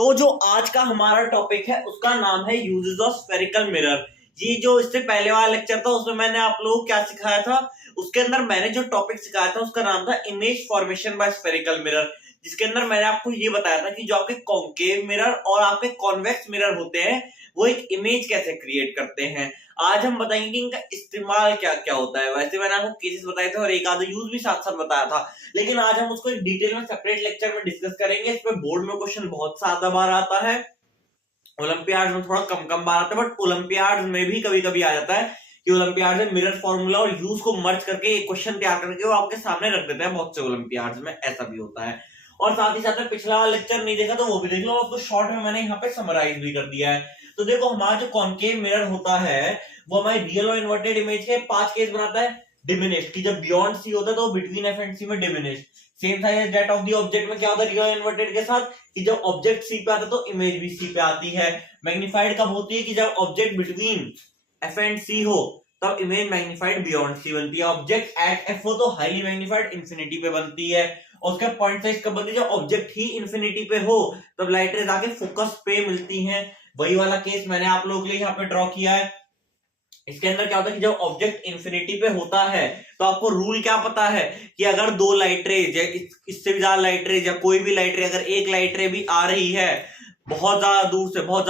तो जो आज का हमारा टॉपिक है उसका नाम है यूजेस ऑफ स्फेरिकल मिरर। ये जो इससे पहले वाला लेक्चर था उसमें मैंने आप लोगों को क्या सिखाया था, उसके अंदर मैंने जो टॉपिक सिखाया था उसका नाम था image formation by spherical mirror, जिसके अंदर मैंने आपको ये बताया था कि जो आपके कॉन्केव मिरर और आपके कॉन्वेक्स मिरर होते हैं वो एक इमेज कैसे क्रिएट करते हैं। आज हम बताएंगे कि इनका इस्तेमाल क्या क्या होता है। वैसे मैंने आपको केसेस बताए थे और एक आधा यूज भी साथ साथ बताया था, लेकिन आज हम उसको एक डिटेल में सेपरेट लेक्चर में डिस्कस करेंगे। इस पे बोर्ड में क्वेश्चन बहुत ज्यादा बार आता है, ओलंपियाड में थोड़ा कम कम बार आता है, बट ओलंपियाड में भी कभी कभी आ जाता है कि ओलंपियाड में मिरर फॉर्मूला और यूज को मर्ज करके एक क्वेश्चन तैयार करके वो आपके सामने रख देते हैं। बहुत से ओलंपियाड में ऐसा भी होता है। और साथ ही साथ पिछला वाला लेक्चर नहीं देखा तो वो भी देख लो, उसको शॉर्ट में मैंने यहाँ पे समराइज भी कर दिया है। तो देखो हमारा जो कॉन्केव मिरर होता है वो हमारी रियल और इन्वर्टेड इमेज के 5 केस बनाता है। डिमिनिश की जब बियॉन्ड सी होता है तो बिटवीन एफ एंड सी में diminish, same size as that of the object में क्या होता है रियल इन्वर्टेड के साथ कि जब ऑब्जेक्ट सी पे आता है तो इमेज भी सी पे आती है। मैग्नीफाइड कब होती है कि जब ऑब्जेक्ट बिटवीन एफ एंड सी हो तब इमेज मैग्नीफाइड बियॉन्ड सी बनती है। ऑब्जेक्ट एट एफ हो तो हाईली मैग्नीफाइड इंफिनिटी पे बनती है। और उसका पॉइंट साइज कब बनती है जब ऑब्जेक्ट ही इंफिनिटी पे हो तब लाइट रेज आके फोकस पे मिलती हैं। वही वाला केस मैंने आप लोगों के लिए यहाँ पे ड्रॉ किया है। इसके अंदर क्या होता है कि जब ऑब्जेक्ट इंफिनिटी पे होता है तो आपको रूल क्या पता है कि अगर दो लाइट रेज या इससे भी ज्यादा लाइट रेज या कोई भी लाइट रे, अगर एक लाइट रे भी आ रही है बहुत ज्यादा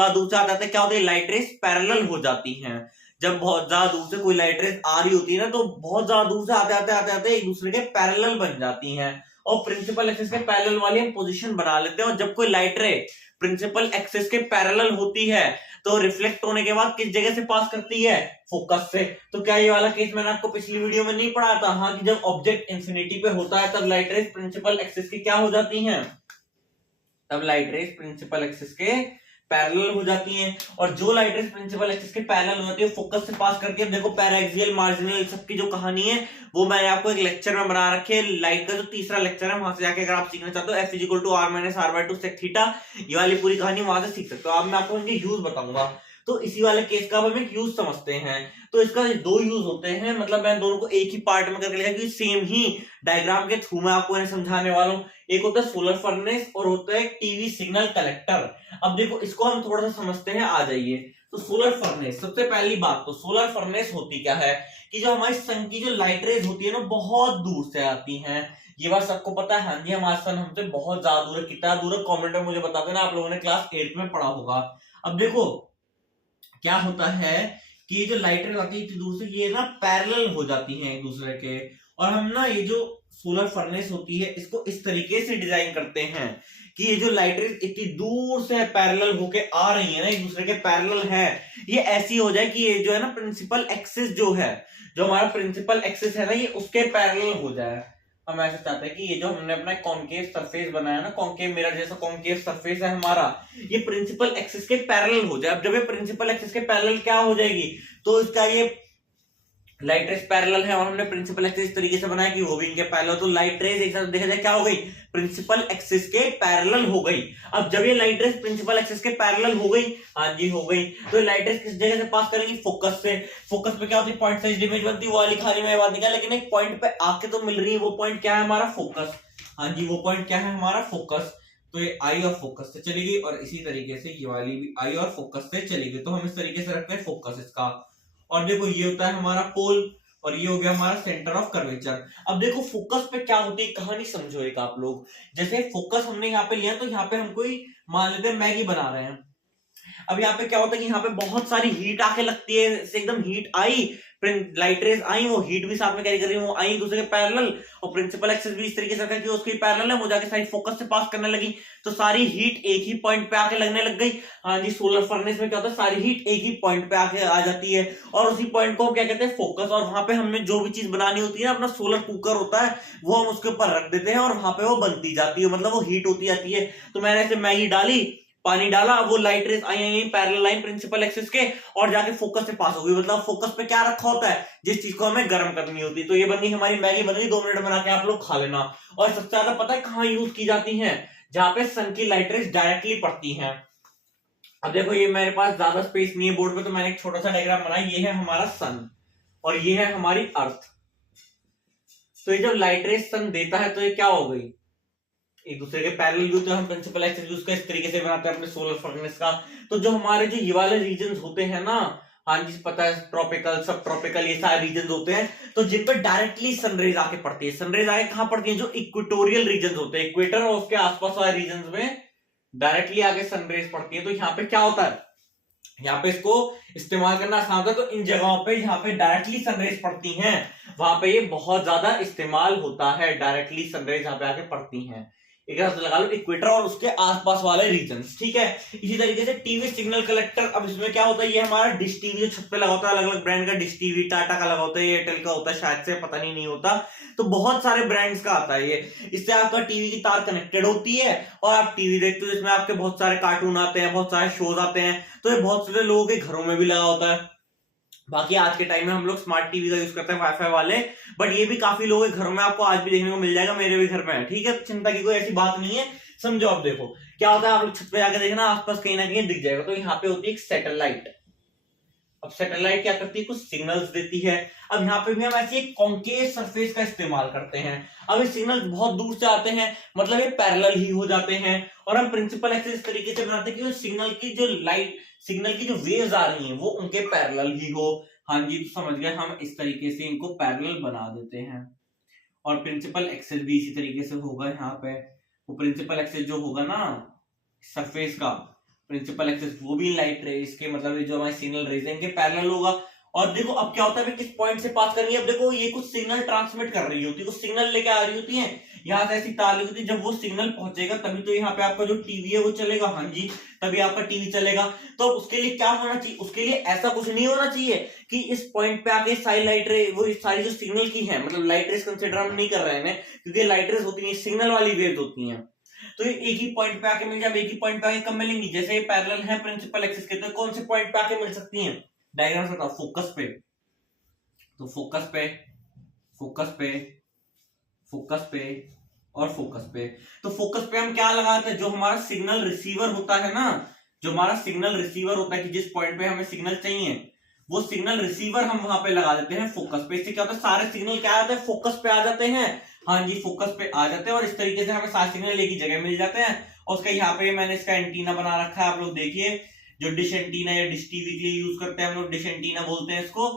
दूर से आते क्या होता है लाइट रेज पैरेलल हो जाती हैं। जब बहुत ज्यादा दूर से कोई लाइट रेज आ रही होती है ना तो बहुत ज्यादा दूर से आते एक दूसरे के पैरेलल बन जाती हैं और प्रिंसिपल एक्सिस के पैरेलल वाली हम पोजीशन बना लेते हैं। और जब कोई लाइट रे प्रिंसिपल एक्सिस के पैरेलल होती है तो रिफ्लेक्ट होने के बाद किस जगह से पास करती है, फोकस से। तो क्या ये वाला केस मैंने आपको पिछली वीडियो में नहीं पढ़ा था? हाँ, कि जब ऑब्जेक्ट इंफिनिटी पे होता है तब लाइट रेज प्रिंसिपल एक्सिस की क्या हो जाती हैं, तब लाइट रेज प्रिंसिपल एक्सिस के पैरेलल हो जाती हैं। और जो लाइट रेज प्रिंसिपल एक्सिस के पैरेलल हो जाती है फोकस से पास करके, देखो पैराक्सियल मार्जिनल सबकी जो कहानी है वो मैंने आपको एक लेक्चर में बना रखी है। लाइट का जो तीसरा लेक्चर है वहां से जाके अगर आप सीखना चाहते हो F is equal to R minus R by 2 sec theta, ये वाली पूरी कहानी वहां से सीख सकते हो। अब मैं आपको इनके यूज बताऊंगा। तो इसी वाले केस का हम एक यूज समझते हैं। तो इसका 2 यूज होते हैं, मतलब मैं दोनों को एक ही पार्ट में करके लिखा क्योंकि सेम ही डायग्राम के थ्रू मैं आपको समझाने वाला हूँ। एक होता है सोलर फर्नेस और होता है टीवी सिग्नल कलेक्टर। अब देखो इसको हम थोड़ा सा समझते हैं, आ जाइए। तो सोलर फर्नेस, सबसे पहली बात तो सोलर फर्नेस होती क्या है कि जो हमारी सन की जो लाइट रेज होती है ना बहुत दूर से आती हैं। ये बात सबको पता है। हाँ जी, हमारा सन हमसे बहुत ज्यादा दूर है। कितना दूर है कमेंट में मुझे बता देना, आप लोगों ने क्लास 8 में पढ़ा होगा। अब देखो क्या होता है कि ये जो लाइट रेज आती है इतनी दूर से ये ना पैरेलल हो जाती हैं एक दूसरे के, और हम ना ये जो सोलर फर्नेस होती है इसको इस तरीके से डिजाइन करते हैं कि ये जो लाइट रेज इतनी दूर से पैरेलल होके आ रही है ना, एक दूसरे के पैरेलल है, ये ऐसी हो जाए कि ये जो है ना प्रिंसिपल एक्सिस जो है, जो हमारा प्रिंसिपल एक्सिस है ना ये उसके पैरेलल हो जाए। हम ऐसा चाहते हैं कि ये जो हमने अपना कॉन्केव सरफेस बनाया ना, कॉन्केव मिरर जैसा कॉन्केव सरफेस है हमारा, ये प्रिंसिपल एक्सिस के पैरेलल हो जाए। अब जब ये प्रिंसिपल एक्सिस के पैरेलल क्या हो जाएगी तो इसका ये लाइट रेज पैरेलल है और हमने प्रिंसिपल एक्सिस इस तरीके से बनाया कि वो भी इनके पैरेलल, तो लाइट रेज एक साथ देखा जाए क्या हो गई, प्रिंसिपल एक्सिस के पैरेलल हो गई। अब जब ये लाइट रेज प्रिंसिपल एक्सिस के पैरेलल हो गई, हाँ जी हो गई, तो लाइट रेज किस जगह से पास करेंगी, फोकस से। फोकस पे क्या होती है पॉइंट साइज इमेज बनती है, वो वाली खाली में बात नहीं, लेकिन एक पॉइंट पे आके तो मिल रही है। वो पॉइंट क्या है हमारा, फोकस। हाँ जी, वो पॉइंट क्या है हमारा, फोकस। तो ये आई और फोकस से चली गई और इसी तरीके से ये वाली भी आई और फोकस से चली गई। तो हम इस तरीके से रखते हैं फोकस इसका। और देखो ये होता है हमारा पोल और ये हो गया हमारा सेंटर ऑफ कर्वेचर। अब देखो फोकस पे क्या होती है कहानी समझो एक आप लोग। जैसे फोकस हमने यहाँ पे लिया तो यहाँ पे हम कोई मान लेते हैं मैगी बना रहे हैं। अब यहाँ पे क्या होता है कि यहाँ पे बहुत सारी हीट आके लगती है, एकदम हीट आई, लाइट रेज आई, वो हीट भी साथ में कैरी कर रही है, वो आई दूसरे के पैरेलल, और प्रिंसिपल एक्सिस भी इस तरीके से कि उसकी पैरेलल है, वो जाके सारी फोकस से पास करने लगी तो सारी हीट एक ही पॉइंट पे आके लगने लग गई। हाँ जी, सोलर फर्नेस में क्या होता है सारी हीट एक ही पॉइंट पे आके आ जाती है और उसी पॉइंट को क्या कहते हैं, फोकस। और वहां पे हमें जो भी चीज बनानी होती है ना, अपना सोलर कुकर होता है वो हम उसके ऊपर रख देते हैं और वहां पे वो बनती जाती है, मतलब वो हीट होती जाती है। तो मैंने ऐसे मैगी डाली, पानी डाला, वो लाइट रेज आई पैरेलल लाइन प्रिंसिपल एक्सिस के और जाके फोकस से पास हो गई। मतलब फोकस पे क्या रखा होता है, जिस चीज को हमें गर्म करनी होती है। तो ये बन गई हमारी मैगी, बन गई, 2 मिनट बना के आप लोग खा लेना। और सबसे ज्यादा पता है कहाँ यूज की जाती है, जहां पे सन की लाइट रेज डायरेक्टली पड़ती है। अब देखो ये मेरे पास ज्यादा स्पेस नहीं है बोर्ड पे तो मैंने एक छोटा सा डायग्राम बनाया। ये है हमारा सन और ये है हमारी अर्थ। तो ये जब लाइट रेज सन देता है तो ये क्या हो गई, एक दूसरे के पैरेलल व्यू, तो हम प्रिंसिपल एक्सिस भी उसका इस तरीके से बनाते हैं अपने सोलर फर्नेस का। तो जो हमारे जो ये वाले रीजन होते हैं ना, हाँ जी पता है, ट्रॉपिकल सब ट्रॉपिकल ये सारे रीजन होते हैं, तो जिन पर डायरेक्टली सनरेज आके पड़ती है। सनरेज आके कहां पड़ती है? जो इक्वेटोरियल रीजन होते हैं, इक्वेटर और उसके आसपास वाले रीजन में डायरेक्टली आके सनरेज पड़ती है। तो यहाँ पे क्या होता है, यहाँ पे इसको इस्तेमाल करना आसान होता है। तो इन जगहों पे यहाँ पे डायरेक्टली सनरेज पड़ती हैं, वहां पे ये बहुत ज्यादा इस्तेमाल होता है, डायरेक्टली सनरेज यहाँ पे आके पड़ती हैं। एक तरह से लगा लो इक्वेटर और उसके आसपास वाले रीजन्स, ठीक है। इसी तरीके से टीवी सिग्नल कलेक्टर, अब इसमें क्या होता है, ये हमारा डिश टीवी जो छत पे लगा होता है, अलग अलग ब्रांड का, डिश टीवी टाटा का लगा होता है, एयरटेल का होता है शायद से, पता नहीं होता, तो बहुत सारे ब्रांड्स का आता है ये। इससे आपका टीवी की तार कनेक्टेड होती है और आप टीवी देखते हो, जिसमें आपके बहुत सारे कार्टून आते हैं, बहुत सारे शोज आते हैं। तो ये बहुत सारे लोगों के घरों में भी लगा होता है। बाकी आज के टाइम में हम लोग स्मार्ट टीवी का यूज करते हैं, वाईफाई वाले, बट ये भी काफी लोगों के घरों में आपको आज भी देखने को मिल जाएगा, मेरे भी घर में है, ठीक है। तो चिंता की कोई ऐसी बात नहीं है, समझो। अब देखो क्या होता है, आप लोग छत पे जाकर देखना, आसपास कहीं ना कहीं दिख जाएगा। तो यहाँ पे होती है एक सैटेलाइट। अब सैटेलाइट क्या करती है, कुछ सिग्नल्स देती है। अब यहाँ पे भी हम ऐसी एक कॉन्केव सरफेस का इस्तेमाल करते हैं। अब ये सिग्नल बहुत दूर से आते हैं, मतलब ये पैरेलल ही हो जाते हैं, और हम प्रिंसिपल एक्सिस इस तरीके से बनाते हैं कि सिग्नल की जो लाइट, सिग्नल की जो वेव्स आ रही हैं वो उनके पैरेलल ही हो। हाँ जी, तो समझ गए, हम इस तरीके से इनको पैरेलल बना देते हैं। और प्रिंसिपल एक्सिस भी इसी तरीके से होगा। यहाँ पे वो प्रिंसिपल एक्सिस जो होगा ना सरफेस का, प्रिंसिपल एक्सिस वो भी लाइट रेज के, मतलब ये जो हमारे सिग्नल रेज है इनके पैरेलल होगा। और देखो अब क्या होता है, किस पॉइंट से पास करनी है। अब देखो ये कुछ सिग्नल ट्रांसमिट कर रही होती है, कुछ सिग्नल लेके आ रही होती है, यहाँ से ऐसी तार लगी होती है। जब वो सिग्नल पहुंचेगा तभी तो यहाँ पे आपका जो टीवी है वो चलेगा। हाँ जी, तभी आपका टीवी चलेगा। तो उसके लिए क्या होना चाहिए, उसके लिए ऐसा कुछ नहीं होना चाहिए कि इस पॉइंट पे आके सारी लाइट रे, वो सारी जो सिग्नल की है, मतलब लाइट रेस कंसिडर हम नहीं कर रहे हैं, क्योंकि लाइट रेस होती है सिग्नल वाली वेव्स होती है। तो ये एक ही पॉइंट पे आके मिल जाए, एक ही पॉइंट पे आके कब मिलेंगी, जैसे ये पैरेलल है प्रिंसिपल एक्सिस के, तो कौन से पॉइंट पे आके मिल सकती हैं, डायग्राम से बताओ। फोकस पे, तो फोकस पे, फोकस पे, फोकस पे और फोकस पे। तो फोकस पे हम क्या लगाते हैं, जो हमारा सिग्नल रिसीवर होता है ना, जो हमारा सिग्नल रिसीवर होता है कि जिस पॉइंट पे हमें सिग्नल चाहिए, वो सिग्नल रिसीवर हम वहां पे लगा देते हैं फोकस पे। इससे क्या होता है, सारे सिग्नल क्या आते हैं, फोकस पे आ जाते हैं। हाँ जी, फोकस पे आ जाते हैं, और इस तरीके से हमें सारे सिग्नल एक ही जगह मिल जाते हैं। और उसका यहाँ पे मैंने इसका एंटीना बना रखा है, आप लोग देखिए, जो डिश एंटीना या डिश टीवी के लिए यूज करते हैं हम लोग, डिश एंटीना बोलते हैं इसको।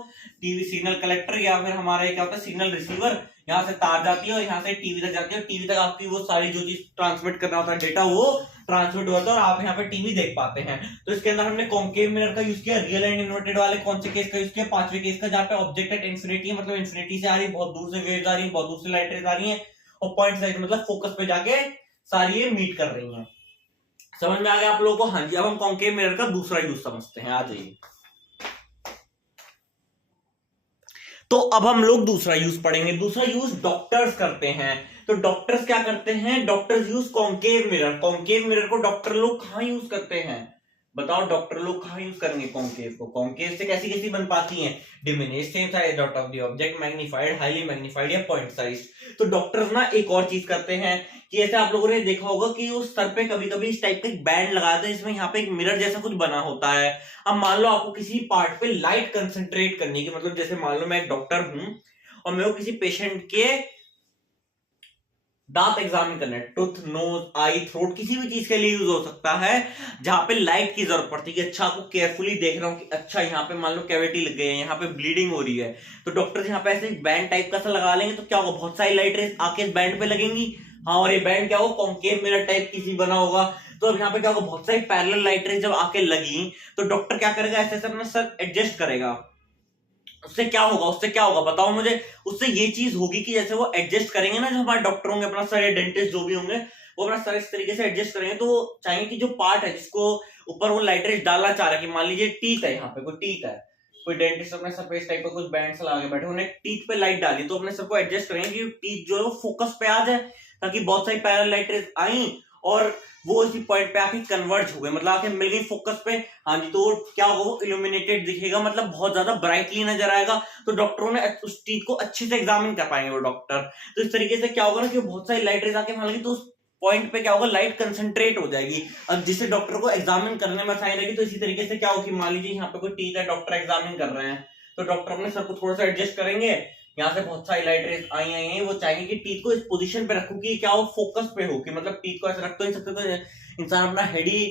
टीवी सिग्नल कलेक्टर, या फिर हमारा क्या होता है सिग्नल रिसीवर, यहाँ से तार जाती है और यहाँ से टीवी तक जाती है, और टीवी तक आपकी वो सारी जो चीज ट्रांसमिट करना होता है डेटा, वो ट्रांसमिट होता है और आप यहाँ पे टीवी देख पाते हैं। तो इसके अंदर हमने कॉन्केव मिरर का यूज किया, रियल एंड इन्वर्टेड वाले कौन से केस का यूज किया, पांचवें केस का, जहाँ पे ऑब्जेक्ट एट इंफिनिटी है, मतलब इंफिनिटी से आ रही है, बहुत दूर से वेव्स आ रही है, बहुत दूर से लाइट रेज आ रही है, और पॉइंट साइड मतलब फोकस पे जाके सारी ये मीट कर रही है। समझ में आ गया आप लोगों को? हाँ जी, अब हम कॉन्केव मिरर का दूसरा यूज समझते हैं, आ जाइए। तो अब हम लोग दूसरा यूज पढ़ेंगे। दूसरा यूज डॉक्टर्स करते हैं। तो डॉक्टर्स क्या करते हैं, doctors use concave mirror. Concave mirror को डॉक्टर लोग कहां यूज करते हैं, बताओ, डॉक्टर लोग कहां यूज करेंगे कॉन्केव को? कॉन्केव से कैसी कैसी बन पाती हैं, diminish same size out of the object, magnified, highly magnified या पॉइंट साइज। तो डॉक्टर्स ना एक और चीज करते हैं कि ऐसे आप लोगों ने देखा होगा कि उस सर पे कभी कभी इस टाइप का एक बैंड लगाते हैं, जिसमें यहाँ पे एक मिरर जैसा कुछ बना होता है। अब मान लो आपको किसी पार्ट पे लाइट कंसंट्रेट करनी की, मतलब जैसे मान लो मैं एक डॉक्टर हूं और मेरे को किसी पेशेंट के दांत एग्जामिन करना है, टूथ, नोज, आई, थ्रोट, किसी भी चीज के लिए यूज हो सकता है, जहां पे लाइट की जरूरत पड़ती है कि अच्छा आपको केयरफुली देख रहा हूं कि अच्छा यहाँ पे मान लो कैविटी लग गई है, यहाँ पे ब्लीडिंग हो रही है, तो डॉक्टर यहाँ पे ऐसे बैंड टाइप का सा लगा लेंगे, तो क्या होगा, बहुत सारी लाइट रेस आके इस बैंड पे लगेंगी। हाँ, और ये बैंड क्या होगा, कॉन्केव मिरर टाइप किसी बना होगा। तो अब यहाँ पे क्या होगा, बहुत सारी पैरेलल लाइट रेस जब आके लगी, तो डॉक्टर क्या करेगा, ऐसे ऐसे अपना सर एडजस्ट करेगा। उससे क्या होगा, उससे क्या होगा बताओ मुझे। उससे ये चीज होगी कि जैसे वो एडजस्ट करेंगे ना, जो हमारे डॉक्टर होंगे अपना सर, डेंटिस्ट जो भी होंगे, वो अपना सर इस तरीके से एडजस्ट करेंगे, तो वो चाहेंगे कि जो पार्ट है जिसको ऊपर वो लाइट रेस डालना चाह रहा है, कि मान लीजिए टीथ है, यहाँ पे कोई टीथ है, कोई डेंटिस्ट अपने सर पे इस टाइप का कुछ बैंड लगा के बैठे, उन्हें टीथ पे लाइट डाली, तो अपने सर को एडजस्ट करेंगे कि टीथ जो है वो फोकस पे आ जाए, ताकि बहुत सारी पैरेलल लाइट रेस आई और वो इसी पॉइंट पे आके कन्वर्ज हो गए, मतलब आके मिल गई फोकस पे। हाँ जी, तो क्या होगा, वो इल्यूमिनेटेड दिखेगा, मतलब बहुत ज्यादा ब्राइटली नजर आएगा। तो डॉक्टरों ने उस टीथ को अच्छे से एग्जामिन कर पाएंगे वो डॉक्टर। तो इस तरीके से क्या होगा ना कि बहुत सारी लाइट रेज आके मान, तो उस पॉइंट पे क्या होगा, लाइट कंसंट्रेट हो जाएगी, अब जिससे डॉक्टर को एग्जामिन करने में आसानी रहेगी। तो इसी तरीके से क्या होगी, मान लीजिए यहाँ पे कोई टीथ है, डॉक्टर एग्जामिन कर रहे हैं, तो डॉक्टर अपने सर को थोड़ा सा एडजस्ट करेंगे यहाँ से बहुत सारी लाइट रेज आई हैं, वो चाहेंगे कि टीथ को इस पोजीशन पे रखो कि क्या वो फोकस पे हो, कि मतलब टीथ को ऐसे रख तो नहीं सकते, तो इंसान अपना हेड ही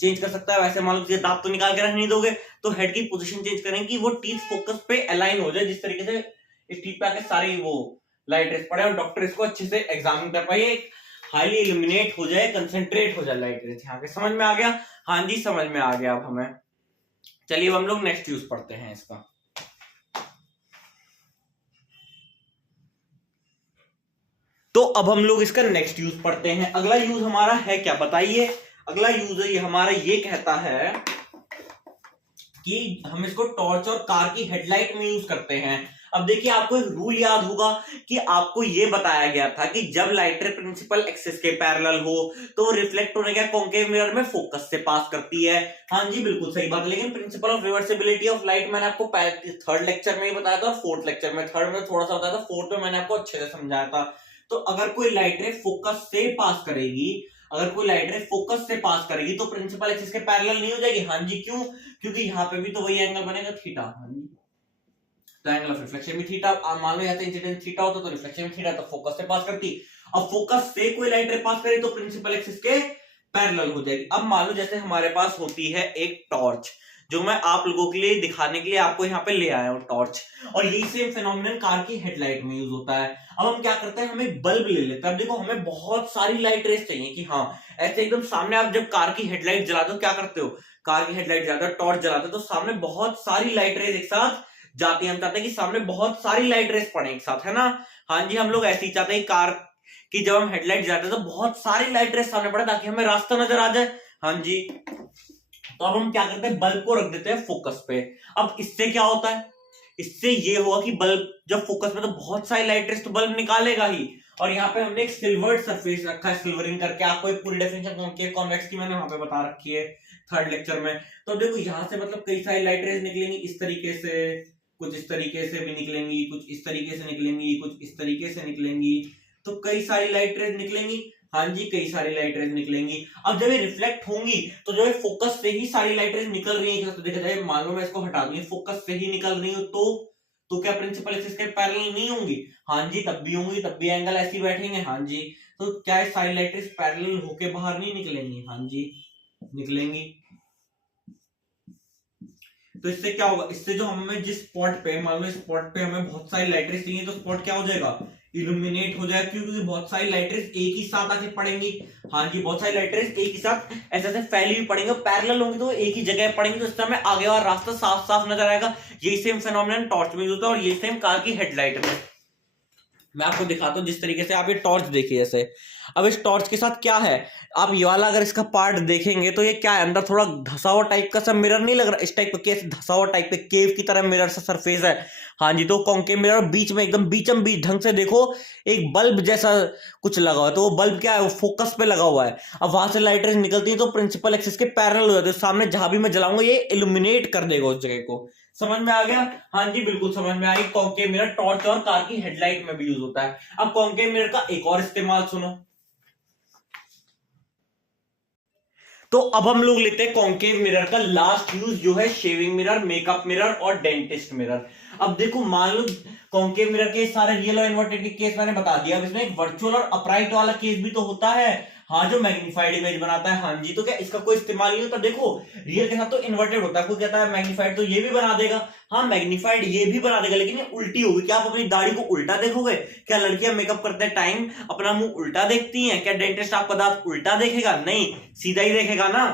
चेंज कर सकता है। वैसे मान लो दांत तो निकाल के रख नहीं दोगे, तो हेड की पोजीशन चेंज करेंगे कि वो टीथ फोकस पे अलाइन हो जाए, जिस तरीके से इस टीथ पे आके सारी वो लाइट रेज पड़े और डॉक्टर इसको अच्छे से एग्जामिन कर पाए, हाईली इल्यूमिनेट हो जाए, कंसेंट्रेट हो जाए लाइट रेज। यहाँ पे समझ में आ गया? हाँ जी समझ में आ गया अब हमें। चलिए अब हम लोग नेक्स्ट यूज पढ़ते हैं इसका। तो अब हम लोग इसका नेक्स्ट यूज पढ़ते हैं। अगला यूज हमारा है क्या बताइए? अगला यूज ये हमारा ये कहता है कि हम इसको टॉर्च और कार की हेडलाइट में यूज करते हैं। अब देखिए आपको एक रूल याद होगा कि आपको ये बताया गया था कि जब लाइटर प्रिंसिपल एक्सिस के पैरेलल हो तो वो रिफ्लेक्ट होने का कॉन्केव मिरर में फोकस से पास करती है। हाँ जी बिल्कुल सही बात। लेकिन principle of reversibility of light मैंने आपको थर्ड लेक्चर में ही बताया था और फोर्थ लेक्चर में, थर्ड में थोड़ा सा बताया था, फोर्थ में मैंने आपको अच्छे से समझाया था। तो अगर कोई लाइट रे फोकस से पास करेगी, अगर कोई लाइट रे फोकस से पास करेगी तो प्रिंसिपल एक्सिस के पैरेलल नहीं हो जाएगी। हाँ जी क्यों? क्योंकि यहाँ पे भी तो वही एंगल बनेगा थीटा। हाँ जी तो एंगल ऑफ रिफ्लेक्शन भी थीटा, मान लो यहाँ से इंसिडेंस थीटा होता तो रिफ्लेक्शन भी थीटा, तो फोकस से पास करती। अब फोकस से कोई लाइट रे पास करे तो प्रिंसिपल एक्सिस के पैरेलल हो जाएगी। अब मान लो जैसे हमारे पास होती है एक टॉर्च, जो मैं आप लोगों के लिए दिखाने के लिए आपको यहाँ पे ले आया हूँ टॉर्च, और यही सेम फिनोमिनन कार की हेडलाइट में यूज होता है। अब हम क्या करते हैं, हम एक बल्ब ले लेते हैं। अब देखो हमें बहुत सारी लाइट रेस चाहिए कि हाँ ऐसे एकदम सामने आप जब कार की हेडलाइट जलाते हो क्या करते हो, कार की हेडलाइट जलाते हो, टॉर्च जलाते हो, तो सामने बहुत सारी लाइट रेस एक साथ जाती है। हम चाहते हैं कि सामने बहुत सारी लाइट रेस पड़े एक साथ, है ना? हाँ जी हम लोग ऐसे ही चाहते हैं कार की जब हम हेडलाइट जलाते हैं तो बहुत सारी लाइट रेस सामने पड़े ताकि हमें रास्ता नजर आ जाए। हाँ जी तो अब हम क्या करते हैं, बल्ब को रख देते हैं फोकस पे। अब इससे क्या होता है, इससे ये हुआ कि बल्ब जब फोकस में तो बहुत सारी लाइट रेस तो बल्ब निकालेगा ही। और यहाँ पे हमने एक सिल्वर्ड सरफेस रखा है, सिल्वरिंग करके, आपको एक पूरी डेफिनेशन कॉन्वेक्स की मैंने वहां पे बता रखी है थर्ड लेक्चर में। तो देखो यहाँ से मतलब कई सारी लाइट रेस निकलेंगी इस तरीके से, कुछ इस तरीके से भी निकलेंगी, कुछ इस तरीके से निकलेंगी, कुछ इस तरीके से निकलेंगी, तो कई सारी लाइट रेस निकलेंगी। हाँ जी कई सारी लाइट रेस निकलेंगी। अब जब ये रिफ्लेक्ट होंगी तो जो है फोकस से ही सारी लाइट रेस निकल रही है, तो देखा जाए मान लो मैं इसको हटा दूं, फोकस से ही निकल रही हूं, तो क्या प्रिंसिपल एक्सिस के पैरेलल नहीं होंगी? हाँ जी तब भी होंगी, तब भी एंगल ऐसे ही बैठेंगे। हाँ जी तो क्या सारी लाइट रेस पैरेलल होके बाहर नहीं निकलेंगी? हाँ जी निकलेंगी। तो इससे क्या होगा, इससे जो हमें जिस स्पॉट पे, मान लो इस स्पॉट पे हमें बहुत सारी लाइट रेस चाहिए, तो स्पॉट क्या हो जाएगा, इल्यूमिनेट हो जाएगा, क्योंकि बहुत सारी लाइट रेस एक ही साथ आके पड़ेंगी। हाँ जी बहुत सारी लाइट रेस एक ही साथ ऐसे ऐसे फैली हुई पड़ेंगे, पैरेलल होंगी तो एक ही जगह पड़ेंगी, तो इस तरह में आगे वाला रास्ता साफ साफ नजर आएगा। यही सेम फिनोमिनन टॉर्च में होता है और यही सेम कार की हेडलाइट में। मैं आपको दिखाता हूँ जिस तरीके से आप ये टॉर्च देखिए ऐसे। अब इस टॉर्च के साथ क्या है, आप ये वाला अगर इसका पार्ट देखेंगे तो ये क्या है, अंदर थोड़ा धसा हुआ टाइप का सा मिरर नहीं लग रहा, इस टाइप का कैसे धसा हुआ टाइप के केव की तरह मिरर सा सरफेस है। हाँ जी तो कॉन्केव मिरर बीच में एकदम बीचम बीच ढंग से देखो एक बल्ब जैसा कुछ लगा हुआ है, तो वो बल्ब क्या है, वो फोकस पे लगा हुआ है। अब वहां से लाइट रेस निकलती है तो प्रिंसिपल एक्सिस के पैरेलल हो जाते हैं, सामने जहां भी मैं जलाऊंगा ये इल्यूमिनेट कर देगा उस जगह को। समझ में आ गया? हाँ जी बिल्कुल समझ में आई। कॉन्केव मिरर टॉर्च और कार की हेडलाइट में भी यूज होता है। अब कॉन्केव मिरर का एक और इस्तेमाल सुनो। तो अब हम लोग लेते हैं कॉन्केव मिरर का लास्ट यूज, जो है शेविंग मिरर, मेकअप मिरर और डेंटिस्ट मिरर। अब देखो मान लो कॉन्केव मिरर के सारे रियल और इन्वर्टेड के केस मैंने बता दिया, अब इसमें एक वर्चुअल और अपराइट वाला केस भी तो होता है। हाँ जो मैग्नीफाइड इमेज बनाता है। हाँ जी तो क्या इसका कोई इस्तेमाल नहीं होता? देखो रियल के साथ तो इन्वर्टेड होता है, कोई कहता है मैग्नीफाइड तो ये भी बना देगा, हाँ मैग्नीफाइड ये भी बना देगा, लेकिन ये उल्टी होगी। क्या आप अपनी दाढ़ी को उल्टा देखोगे? क्या लड़कियां मेकअप करते टाइम अपना मुंह उल्टा देखती हैं? क्या डेंटिस्ट आपका दांत उल्टा देखेगा? नहीं, सीधा ही देखेगा ना।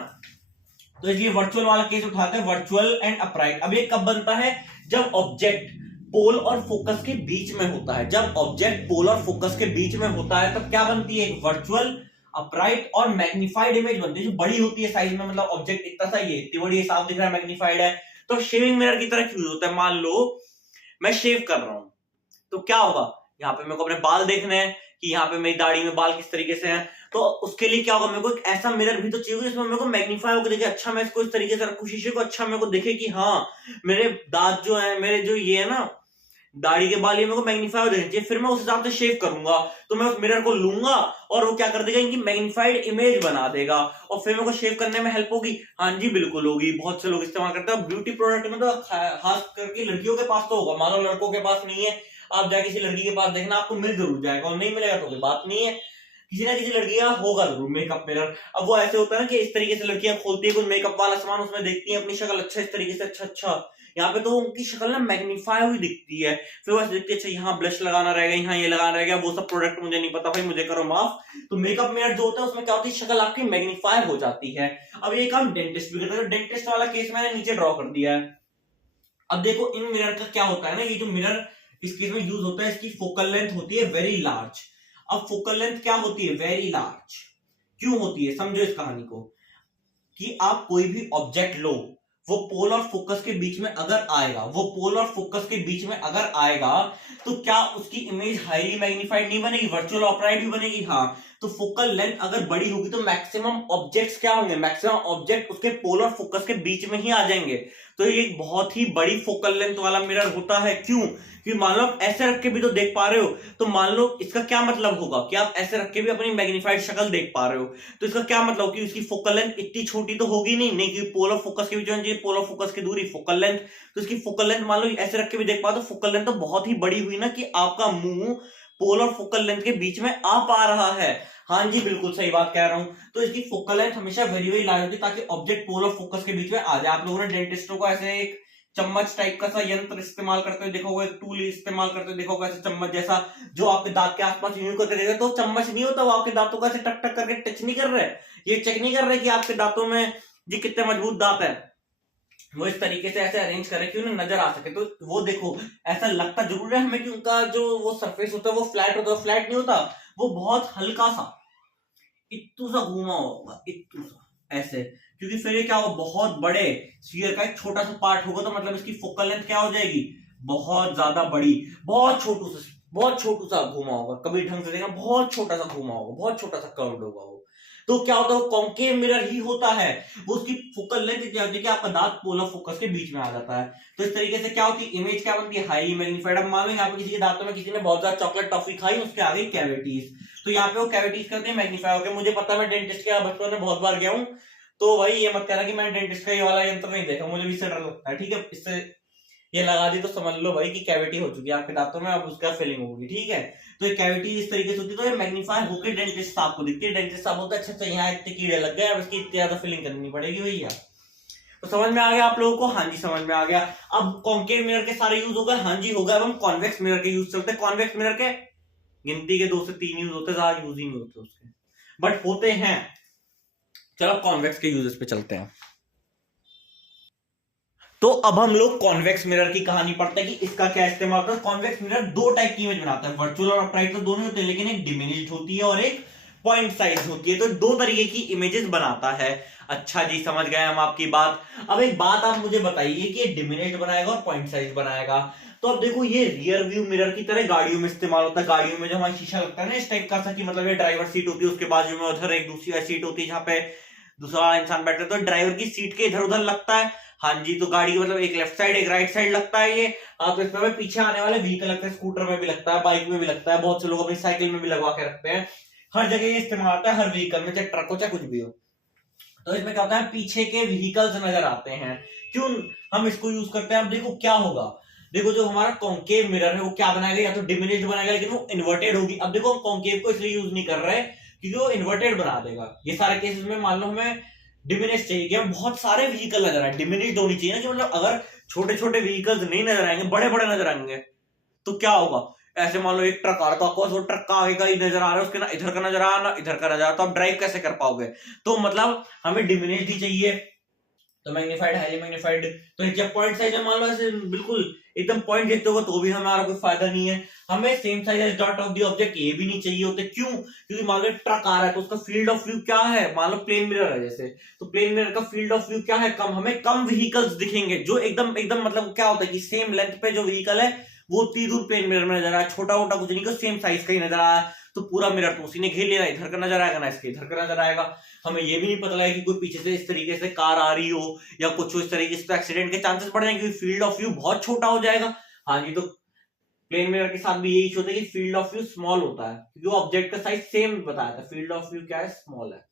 तो इसलिए वर्चुअल वाला केस उठाते हैं, वर्चुअल एंड अपराइट। अब ये कब बनता है, जब ऑब्जेक्ट पोल और फोकस के बीच में होता है। जब ऑब्जेक्ट पोल और फोकस के बीच में होता है तब क्या बनती है, वर्चुअल, अपराइट और मैग्नीफाइड इमेज बनती है, जो बड़ी होती है साइज में, मतलब ऑब्जेक्ट इतना सा ही है, इतनी बड़ी साफ दिख रहा है, मैग्नीफाइड है। तो शेविंग मिरर की तरह यूज होता है। मान लो मैं शेव कर रहा हूं तो क्या होगा, यहाँ पे मेरे को अपने बाल देखने हैं कि यहाँ पे मेरी दाढ़ी में बाल किस तरीके से हैं, तो उसके लिए क्या होगा, मेरे को एक ऐसा मिरर भी तो चाहिए जिसमें मेरे को मैग्नीफाई होकर देखे। अच्छा मैं इसको इस तरीके से रखूं शीशे को, अच्छा मेरे को दिखे कि हाँ मेरे दांत जो है, मेरे जो ये है ना दाढ़ी के बाल, ये मेरे को मैग्नीफाई हो जाने चाहिए। फिर मैं उस हिसाब से शेव करूंगा तो मैं उस मिरर को लूंगा और वो क्या कर देगा, इनकी मैग्नीफाइड इमेज बना देगा और फिर मेरे को शेव करने में हेल्प होगी। हाँ जी बिल्कुल होगी, बहुत से लोग इस्तेमाल करते हैं। ब्यूटी प्रोडक्ट में तो खास करके लड़कियों के पास तो होगा, मान लो लड़कों के पास नहीं है। आप जाके किसी लड़की के पास देखना, आपको मिल जरूर जाएगा, और नहीं मिलेगा तो कोई बात नहीं है, किसी ना किसी लड़की का होगा जरूर मेकअप मिरर। अब वो ऐसे होता है ना कि इस तरीके से लड़कियां खोलती है कुछ मेकअप वाला सामान, उसमें देखती है अपनी शक्ल अच्छा इस तरीके से, अच्छा अच्छा यहाँ पे तो उनकी शक्ल ना मैग्नीफाई हुई दिखती है, फिर वैसे दिखती है अच्छा यहाँ ब्लश लगाना रहेगा, यहाँ ये लगाना रहेगा, वो सब प्रोडक्ट मुझे नहीं पता भाई, मुझे करो माफ। तो मेकअप मिरर जो होता है उसमें क्या होती है, शक्ल आपकी मैग्नीफाई हो जाती है। अब ये काम डेंटिस्ट भी करता है, डेंटिस्ट वाला केस मैंने नीचे ड्रॉ कर दिया है। अब देखो इन मिरर का क्या होता है ना, ये जो मिरर इस केस में यूज होता है, इसकी फोकल लेंथ होती है वेरी लार्ज। अब फोकल लेंथ क्या होती है, वेरी लार्ज, क्यों होती है समझो इस कहानी को, कि आप कोई भी ऑब्जेक्ट लो, वो पोल और फोकस के बीच में अगर आएगा, वो पोल और फोकस के बीच में अगर आएगा, तो क्या उसकी इमेज हाईली मैग्नीफाइड नहीं बनेगी, वर्चुअल ऑपराइट भी बनेगी। हाँ, तो फोकल लेंथ अगर बड़ी होगी तो मैक्सिमम ऑब्जेक्ट्स क्या होंगे, मैक्सिमम ऑब्जेक्ट उसके पोल और फोकस के बीच में ही आ जाएंगे। तो ये एक बहुत ही बड़ी फोकल लेंथ वाला मिरर होता है। क्यों, कि मान लो आप ऐसे रख के भी तो देख पा रहे हो, तो मान लो इसका क्या मतलब होगा कि आप ऐसे रख के भी अपनी मैग्नीफाइड शक्ल देख पा रहे हो, तो इसका क्या मतलब कि उसकी फोकल लेंथ इतनी छोटी तो होगी नहीं कि पोल ऑफ फोकस के बीच में, पोल ऑफ फोकस की दूरी फोकल लेंथ, तो इसकी फोकल लेंथ मान लो ऐसे रख के भी देख पा, तो फोकल लेंथ तो बहुत ही बड़ी हुई ना, कि आपका मुंह पोल और फोकल लेंथ के बीच में आ पा रहा है। हाँ जी बिल्कुल सही बात कह रहा हूं। तो इसकी फोकल लेंथ हमेशा वेरी वेरी लार्ज होती है, ताकि ऑब्जेक्ट पोल और फोकस के बीच में आ जाए। आप लोगों ने डेंटिस्टों को ऐसे एक चम्मच टाइप का सा यंत्र इस्तेमाल करते हुए देखा होगा, एक टूल इस्तेमाल करते हुए देखा होगा, ऐसे चम्मच जैसा, जो आपके दांत के आसपास यूं करके देखा, तो चम्मच नहीं होता, वो आपके दांतों को ऐसे टक टक करके टच नहीं कर रहे, ये चेक नहीं कर रहे कि आपके दांतों में जी कितने मजबूत दांत है, वो इस तरीके से ऐसे अरेंज करे कि उन्हें नजर आ सके। तो वो देखो ऐसा लगता जरूर है हमें कि उनका जो वो सरफेस होता है वो फ्लैट होता है, फ्लैट नहीं होता, वो बहुत हल्का सा इत्तू सा घूमा होगा, इत्तू सा ऐसे, क्योंकि फिर ये क्या होगा, बहुत बड़े स्फीयर का एक छोटा सा पार्ट होगा, तो मतलब इसकी फोकल लेंथ क्या हो जाएगी, बहुत ज्यादा बड़ी, बहुत छोटू सा घूमा होगा, कभी ढंग से देखना, बहुत छोटा सा घूमा होगा, बहुत छोटा सा कर्व्ड होगा वो। तो क्या होता है, वो कॉन्केव मिरर ही होता है, वो उसकी फोकल लेंथ इतनी होती है कि आपका दांत पोलर फोकस के बीच में आ जाता है। तो इस तरीके से क्या होती है, इमेज क्या बनती है, हाईली मैग्नीफाइड। अब मान लो यहाँ पे किसी के दांतों में किसी ने बहुत ज्यादा चॉकलेट टॉफी खाई, उसके आगे कैविटीज, तो यहाँ पे वो कैविटीज करते हैं मैग्नीफाई होकर। मुझे पता है, मैं डेंटिस्ट के बचपन में बहुत बार गया हूँ, तो भाई ये मत कहना कि मैंने डेंटिस्ट का ये वाला यंत्र नहीं देखा, मुझे भी इससे डर लगता है। ठीक है, इससे ये लगा दी तो समझ लो भाई कि कैविटी हो चुकी है आपके दांतों में, अब उसका फिलिंग होगी। ठीक है, तो ये कैविटी इस तरीके से होती है, तो ये मैग्नीफाई होकर डेंटिस्ट साहब को दिखती है। डेंटिस्ट साहब बोलता है अच्छा अच्छा यहाँ इतने कीड़े लग गए, अब इसकी इतनी ज्यादा फिलिंग करनी पड़ेगी भैया। तो समझ में आ गया आप लोगों को, हाँ जी समझ में आ गया। अब कॉन्केव मिरर के सारे यूज हो गए, हाँ जी हो गया। अब हम कॉन्वेक्स मिरर के यूज चलते हैं। कॉन्वेक्स मिरर के गिनती के 2 से 3 यूज होते हैं, ज्यादा यूज ही नहीं होते उसके, बट होते हैं। चलो कॉन्वेक्स के यूजेस पे चलते हैं। तो अब हम लोग कॉन्वेक्स मिरर की कहानी पढ़ते हैं कि इसका क्या इस्तेमाल होता है। कॉन्वेक्स मिरर 2 टाइप की इमेज बनाता है, वर्चुअल और अपराइट तो दोनों होते हैं, लेकिन एक डिमिनिश्ड होती है और एक पॉइंट साइज होती है, तो 2 तरीके की इमेजेस बनाता है। अच्छा जी समझ गए हम आपकी बात। अब एक बात आप मुझे बताइए कि ये डिमिनिश्ड बनाएगा और पॉइंट साइज बनाएगा। तो अब देखो ये रियर व्यू मिरर की तरह गाड़ियों में इस्तेमाल होता है। गाड़ियों में जो हमारा शीशा लगता है ना इस टाइप का सा, कि मतलब ये ड्राइवर सीट होती है, उसके बाजू में उधर एक दूसरी सीट होती है जहां पे दूसरा इंसान बैठता है, तो ड्राइवर की सीट के इधर उधर लगता है। हाँ जी, तो गाड़ी मतलब एक लेफ्ट साइड एक राइट साइड लगता है ये। तो इसमें पीछे आने वाले व्हीकल लगता है, स्कूटर में भी लगता है, बाइक में भी लगता है, बहुत से लोग अपनी साइकिल में भी लगवा के रखते हैं। हर जगह ये इस्तेमाल होता है, हर व्हीकल में, चाहे ट्रक हो चाहे कुछ भी हो। तो इसमें क्या होता है, पीछे के व्हीकल्स नजर आते हैं। क्यों हम इसको यूज करते हैं, अब देखो क्या होगा। देखो जो हमारा कॉन्केव मिरर है वो क्या बनाएगा, या तो डिमिनिश्ड बनाएगा, लेकिन वो इन्वर्टेड होगी। अब देखो हम कॉन्केव को इसलिए यूज नहीं कर रहे क्योंकि वो इन्वर्टेड बना देगा। ये सारे केसेस में मान लो हमें डिमिनिश चाहिए कि हम बहुत सारे व्हीकल नजर आए, डिमिनिश्ड होनी चाहिए ना, कि मतलब अगर छोटे छोटे व्हीकल्स नहीं नजर आएंगे, बड़े बड़े नजर आएंगे, तो क्या होगा। ऐसे मान लो एक ट्रक आ रहा है, तो आपको वो ट्रक का आगे का ही नजर आ रहा है, उसके ना इधर का नजर आ रहा ना इधर का नजर आ रहा, तो आप ड्राइव कैसे कर पाओगे। तो मतलब हमें डिमिनिश्ड ही चाहिए, तो मैग्नीफाइड हाईली मैग्नीफाइड। तो जब पॉइंट साइज मान लो ऐसे बिल्कुल एकदम पॉइंट देखते होगा तो भी हमारा कोई फायदा नहीं है। हमें same size as that of the object ये भी नहीं चाहिए होते। क्यों, क्योंकि मान लो ट्रक आ रहा है तो उसका फील्ड ऑफ व्यू क्या है, मान लो प्लेन मिरर है जैसे, तो प्लेन मिरर का फील्ड ऑफ व्यू क्या है, कम, हमें कम व्हीकल्स दिखेंगे, जो एकदम एकदम मतलब क्या होता है कि सेम लेंथ पे जो व्हीकल है वो उतनी दूर प्लेन मिरर में नजर आया, छोटा मोटा कुछ नहीं, सेम साइज का ही नजर आया, तो पूरा मिरर तो उसी ने घेर लिया, इधर का नजर आएगा ना इसके इधर का नजर आएगा। हमें ये भी नहीं पता लगा कि कोई पीछे से इस तरीके से कार आ रही हो या कुछ इस तरीके से, तो एक्सीडेंट के चांसेस बढ़ जाएंगे, फील्ड ऑफ व्यू बहुत छोटा हो जाएगा। हाँ जी, तो प्लेन मिरर के साथ भी यही इशू होता है कि फील्ड ऑफ व्यू स्मॉल होता है, क्योंकि ऑब्जेक्ट का साइज सेम बताया था, फील्ड ऑफ व्यू क्या है, स्मॉल है।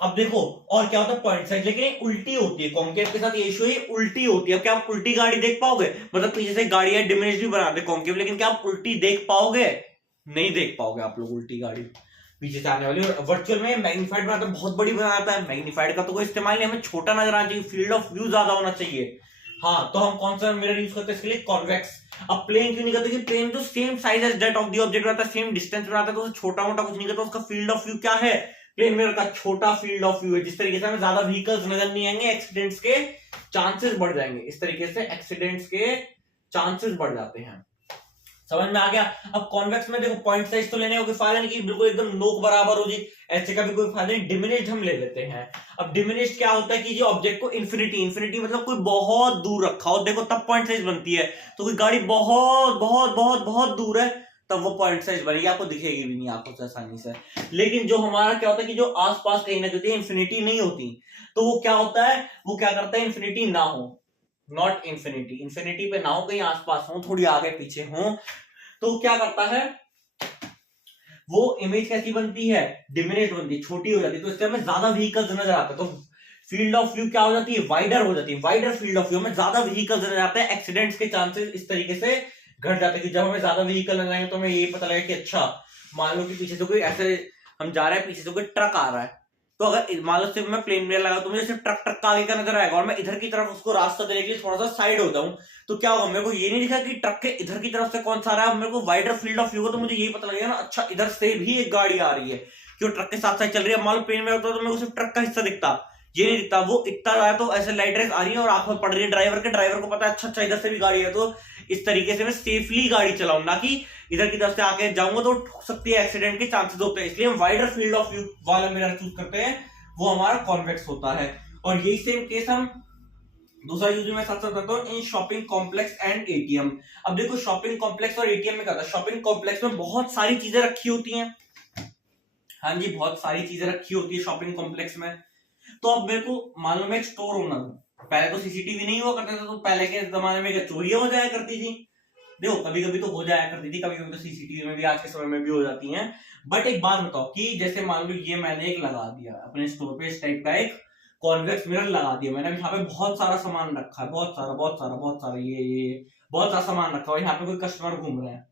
अब देखो और क्या होता है पॉइंट साइज, लेकिन ये उल्टी होती है, कॉन्केव के साथ ये इशू है, उल्टी होती है। अब क्या आप उल्टी गाड़ी देख पाओगे? मतलब पीछे से गाड़ी है डिमिनिश भी बनाते कॉन्केव, लेकिन क्या आप उल्टी देख पाओगे? नहीं देख पाओगे आप लोग उल्टी गाड़ी पीछे से आने वाली। और वर्चुअल में मैग्नीफाइड बनाता है, बहुत बड़ी बनाता है, मैग्नीफाइड का तो कोई इस्तेमाल नहीं, हमें छोटा नजर आना चाहिए, फील्ड ऑफ व्यू ज्यादा होना चाहिए। हाँ, तो हम कौन सा मिरर यूज करते हैं इसके लिए? कॉन्वेक्स। अब प्लेन क्यों नहीं करते? कि प्लेन तो same size as that of the object रहता है, सेम डिस्टेंस बनाता है, तो छोटा मोटा कुछ नहीं करता, उसका फील्ड ऑफ व्यू क्या है? प्लेन मिरर का छोटा फील्ड ऑफ व्यू है, जिस तरीके से हमें ज्यादा व्हीकल्स नजर नहीं आएंगे, एक्सीडेंट्स के चांसेस बढ़ जाएंगे, इस तरीके से एक्सीडेंट्स के चांसेस बढ़ जाते हैं। समझ में आ गया? अब कॉन्वेक्स में देखो पॉइंट साइज तो लेने का कोई फायदा नहीं कि बिल्कुल एकदम नोक बराबर हो जी, ऐसे का भी कोई फायदा नहीं, डिमिनिश्ड हम ले लेते हैं। अब डिमिनिश्ड क्या होता है कि जो ऑब्जेक्ट को इन्फिनिटी मतलब कोई बहुत दूर रखा हो, देखो तब पॉइंट साइज बनती है। तो कोई गाड़ी बहुत बहुत बहुत बहुत दूर है तब वो पॉइंट साइज बनेगी, आपको दिखेगी भी नहीं आपको आसानी से। लेकिन जो हमारा क्या होता है कि जो आसपास कहीं ना कहीं इन्फिनिटी नहीं होती, तो वो क्या होता है, वो क्या करता है, इन्फिनिटी ना हो, नॉट इन्फिनिटी, इन्फिनिटी पे ना हो, कहीं आसपास हो, थोड़ी आगे पीछे हो, तो क्या करता है वो इमेज कैसी बनती है? डिमिनिश बनती है, छोटी हो जाती है, तो इससे हमें ज्यादा व्हीकल्स नजर आते हैं, तो फील्ड ऑफ व्यू क्या हो जाती है? वाइडर हो जाती है, वाइडर फील्ड ऑफ व्यू में ज्यादा व्हीकल्स नजर आते हैं, एक्सीडेंट्स के चांसेस इस तरीके से घट जाते हैं कि जब हमें ज्यादा व्हीकल नजर आएंगे तो हमें यही पता लगेगा कि अच्छा मान लो कि पीछे से कोई ऐसे हम जा रहे हैं, पीछे से कोई ट्रक आ रहा है, तो अगर मान लो सिर्फ मैं प्लेन मिरर लगा तो मुझे सिर्फ ट्रक ट्रक का आगे का नजर आएगा, और मैं इधर की तरफ उसको रास्ता देने के लिए थोड़ा सा साइड हो जाऊं, तो क्या होगा, मेरे को ये नहीं दिखा कि ट्रक के इधर की तरफ से कौन सा आ रहा है, मेरे को वाइडर फील्ड ऑफ व्यू हो तो मुझे यही पता लगेगा ना, अच्छा इधर से भी एक गाड़ी आ रही है, क्यों ट्रक के साथ साथ चल रही है। मान लो प्लेन में होता तो मेरे को सिर्फ ट्रक का हिस्सा दिखता, ये नहीं दिखता, वो इतना आया तो ऐसे लाइट रेस आ रही है और आंखों में पड़ रही है ड्राइवर को पता है अच्छा अच्छा इधर से भी गाड़ी है, तो इस तरीके से मैं सेफली गाड़ी चलाऊं, ना कि इधर की तरफ से आके जाऊंगा तो ठुक सकती है, एक्सीडेंट के चांसेस होते हैं, इसलिए हम वाइडर फील्ड ऑफ व्यू वाला मिरर चूज करते हैं, वो हमारा कॉन्वेक्स होता है। और यही सेम केस हम दूसरा यूज में साथ साथ करता हूं इन शॉपिंग कॉम्प्लेक्स एंड एटीएम। अब देखो शॉपिंग कॉम्प्लेक्स और एटीएम में क्या होता है, शॉपिंग कॉम्प्लेक्स में बहुत सारी चीजें रखी होती हैं, हाँ जी बहुत सारी चीजें रखी होती है शॉपिंग कॉम्प्लेक्स में। तो अब मेरे को मालूम है स्टोर ओनर हूं, पहले तो सीसीटीवी नहीं हुआ करता था, तो पहले के जमाने में क्या चोरियां हो जाया करती थी, देखो कभी कभी तो हो जाया करती थी, कभी कभी तो सीसीटीवी में भी आज के समय में भी हो जाती हैं। बट एक बात बताओ कि जैसे मान लो ये मैंने एक लगा दिया अपने स्टोर पे, इस टाइप का एक कॉन्वेक्स मिरर लगा दिया मैंने, यहाँ पे बहुत सारा सामान रखा है, बहुत सारा ये बहुत सारा सामान रखा है, यहाँ पे कोई कस्टमर घूम रहे हैं,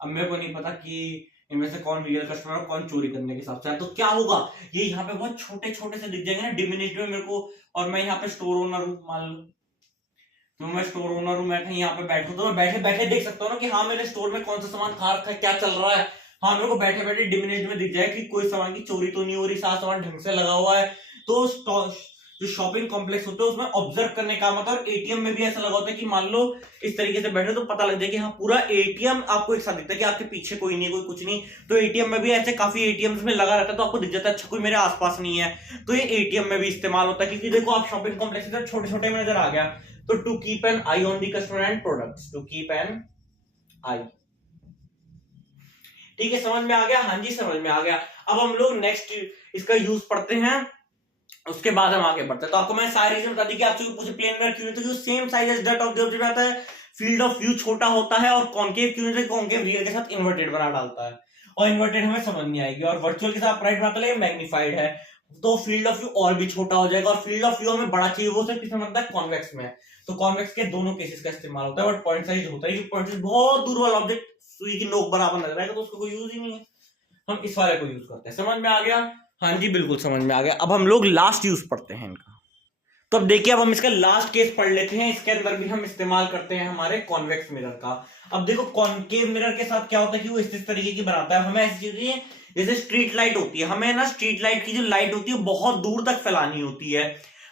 अब मेरे को नहीं पता कि इनमें से कौन रियल कस्टमर और कौन चोरी करने के हिसाब से है, तो क्या होगा, ये यहाँ पे बहुत छोटे छोटे से दिख जाएंगे ना डिमिनिश्ड में मेरे को, और मैं यहाँ पे स्टोर ओनर हूँ मान लो, तो मैं स्टोर ओनर हूँ, मैं कहीं यहाँ पे बैठू तो मैं बैठे बैठे देख सकता हूँ ना कि हाँ मेरे स्टोर में कौन सा सामान खा रखा है, क्या चल रहा है, हाँ मेरे को बैठे बैठे डिमिनिश्ड में दिख जाए कि कोई सामान की चोरी तो नहीं हो रही, सारा सामान ढंग से लगा हुआ है। तो जो शॉपिंग कॉम्प्लेक्स होते हैं उसमें ऑब्जर्व करने का मतलब, एटीएम में भी ऐसा लगा होता है कि मान लो इस तरीके से बैठे तो पता लग जाए कि हाँ पूरा एटीएम आपको एक साथ दिखता है कि आपके पीछे कोई नहीं, कोई कुछ नहीं, तो एटीएम में भी ऐसे काफी एटीएम में लगा रहता है, तो आपको दिख जाता है अच्छा कोई मेरे आसपास नहीं है, तो ये एटीएम में भी इस्तेमाल होता है, क्योंकि देखो आप शॉपिंग कॉम्प्लेक्स छोटे छोटे में नजर आ गया, तो to keep an eye on the customer and products, to keep an eye, ठीक है समझ में आ गया? हाँ जी समझ में आ गया। अब हम लोग नेक्स्ट इसका यूज पढ़ते हैं, उसके बाद हम आगे बढ़ते हैं। तो आपको मैं सारी रीजन बता दी कि आपसे पूछे प्लेन मिरर क्यों नहीं, तो same size as that of the object आता है, फील्ड ऑफ व्यू छोटा होता है, और कॉन्केव क्यों नहीं, कॉन्केव रियल के साथ इन्वर्टेड बना डालता है, और इन्वर्टेड हमें समझ नहीं आएगी, और वर्चुअल के साथ अपराइट बनाता है, मैग्नीफाइड है, तो फील्ड ऑफ व्यू और भी छोटा हो जाएगा, और फील्ड ऑफ व्यू हमें बड़ा चाहिए, वो सिर्फ किसमें बनता है, कॉन्वेक्स में। तो कॉन्वेक्स के दोनों केसेस का इस्तेमाल होता है, बट पॉइंट साइज होता है, पॉइंट साइज बहुत दूर वाला ऑब्जेक्ट सुई की नोक बराबर नजर आएगा तो उसका कोई यूज ही नहीं है, हम इस वाले को यूज करते हैं। समझ में आ गया? हाँ जी बिल्कुल समझ में आ गया। अब हम लोग लास्ट यूज पढ़ते हैं इनका, तो अब देखिए अब हम इसका लास्ट केस पढ़ लेते हैं, इसके अंदर भी हम इस्तेमाल करते हैं हमारे कॉन्वेक्स मिरर का। अब देखो कॉन्केव मिरर के साथ क्या होता है कि वो इस तरीके की बनाता है, हमें ऐसी चीजें जैसे स्ट्रीट लाइट होती है, हमें ना स्ट्रीट लाइट की जो लाइट होती है बहुत दूर तक फैलानी होती है,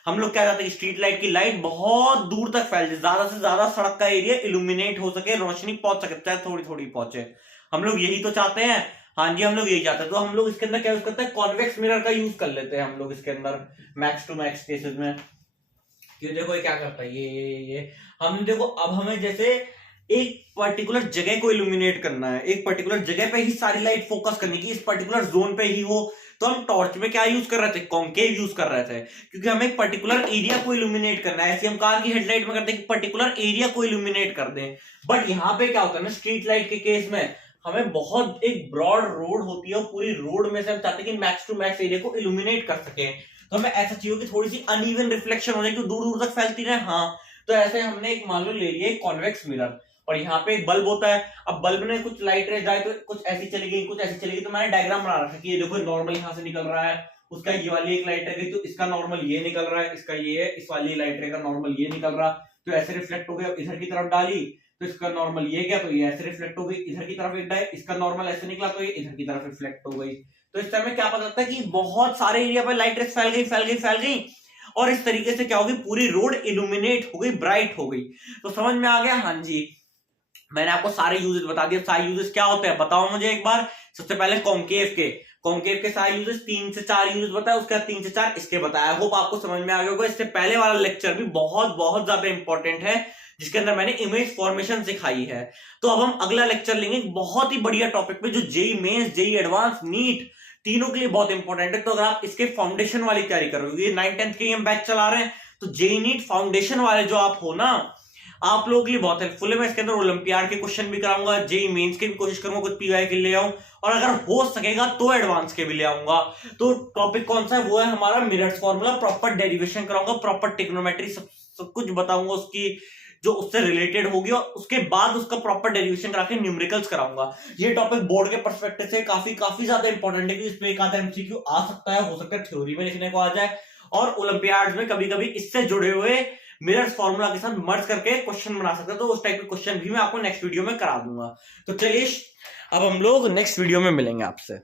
हम लोग क्या चाहते हैं कि स्ट्रीट लाइट की लाइट बहुत दूर तक फैल जाए, ज्यादा से ज्यादा सड़क का एरिया इल्यूमिनेट हो सके, रोशनी पहुंच सके, चाहे थोड़ी थोड़ी पहुंचे, हम लोग यही तो चाहते हैं। हाँ जी हम लोग यही चाहते हैं, तो हम लोग इसके अंदर क्या यूज करते हैं, कॉन्वेक्स मिरर का यूज कर लेते हैं हम लोग इसके अंदर मैक्स टू मैक्स केसेस में। ये देखो ये क्या करता है, ये हम देखो अब हमें जैसे एक पर्टिकुलर जगह को इल्यूमिनेट करना है, एक पर्टिकुलर जगह पे ही सारी लाइट फोकस करनी की, इस पर्टिकुलर जोन पे ही हो, तो हम टॉर्च में क्या यूज कर रहे थे, कॉन्केव यूज कर रहे थे, क्योंकि हमें एक पर्टिकुलर एरिया को इल्यूमिनेट करना है, ऐसे हम कार की हेडलाइट में करते हैं कि पर्टिकुलर एरिया को इल्यूमिनेट कर दें। बट यहाँ पे क्या होता है ना, स्ट्रीट लाइट के केस में हमें बहुत एक ब्रॉड रोड होती है और पूरी रोड में से हम चाहते हैं कि मैक्स टू मैक्स एरिया को इल्यूमिनेट कर सके, तो हमें ऐसा चाहिए कि थोड़ी सी अनइवन रिफ्लेक्शन हो जाए कि दूर दूर तक फैलती रहे। हाँ, तो ऐसे हमने एक मान लो ले लिया एक कॉन्वेक्स मिरर और यहाँ पे एक बल्ब होता है। अब बल्ब में कुछ लाइट रेज जाए तो कुछ ऐसी चली गई, कुछ ऐसी चली गई, तो मैंने डायग्राम बना रखा कि ये देखो नॉर्मल यहाँ से निकल रहा है, उसका ये वाली एक लाइट है तो इसका नॉर्मल ये निकल रहा है, इसका ये है, इस वाली लाइट रे का नॉर्मल ये निकल रहा, तो ऐसे रिफ्लेक्ट हो गया। इधर की तरफ डाली तो इसका नॉर्मल ये गया, तो ये ऐसे रिफ्लेक्ट हो गई। इधर की तरफ एक डाई, इसका नॉर्मल ऐसे निकला तो ये इधर की तरफ रिफ्लेक्ट हो गई। तो इस तरह में क्या पता लगता है कि बहुत सारे एरिया पर लाइट रेस फैल गई फैल गई फैल गई और इस तरीके से क्या होगी, पूरी रोड इल्यूमिनेट हो गई, ब्राइट हो गई। तो समझ में आ गया? हाँ जी, मैंने आपको सारे यूजेस बता दिए। सारे यूजेस क्या होते हैं बताओ मुझे एक बार। सबसे पहले कॉन्केव के सारे यूजेस 3 से 4 यूजेस बताया, उसके बाद 3 से 4 इसके बताया। होप आपको समझ में आ गया होगा। इससे पहले वाला लेक्चर भी बहुत बहुत ज्यादा इंपॉर्टेंट है जिसके अंदर मैंने इमेज फॉर्मेशन सिखाई है। तो अब हम अगला लेक्चर लेंगे बहुत ही बढ़िया टॉपिक पे जो JEE Mains, JEE advance, NEET तीनों के लिए बहुत इंपॉर्टेंट है। तो अगर आप इसके फाउंडेशन वाली तैयारी करोगे, 9th-10th के हम बैच चला रहे हैं, तो जेई नीट फाउंडेशन वाले जो आप हो ना, आप लोगों के लिए बहुत हेल्पफुल है। मैं इसके अंदर ओलंपियाड के क्वेश्चन भी कराऊंगा, जेई मेंस के भी कोशिश करूंगा कुछ पीवाई के ले आऊं, और अगर हो सकेगा तो एडवांस के भी ले आऊंगा। तो टॉपिक कौन सा है? वो है हमारा मिरर्स फॉर्मूला, प्रॉपर डेरिवेशन कराऊंगा, प्रॉपर टिग्नोमेट्री सब कुछ बताऊंगा उसकी जो उससे रिलेटेड होगी, और उसके बाद उसका प्रॉपर डेरिवेशन करा के न्यूमेरिकल्स कराऊंगा। ये टॉपिक बोर्ड के पर्सपेक्टिव से काफी ज्यादा इंपॉर्टेंट है कि इसमें एक आधा एमसीक्यू आ सकता है, हो सकता है थ्योरी में लिखने को आ जाए, और ओलंपियाड में कभी कभी इससे जुड़े हुए मिरर्स फॉर्मूला के साथ मर्ज करके क्वेश्चन बना सकते हैं। तो उस टाइप के क्वेश्चन भी मैं आपको नेक्स्ट वीडियो में करा दूंगा। तो चलिए अब हम लोग नेक्स्ट वीडियो में मिलेंगे आपसे।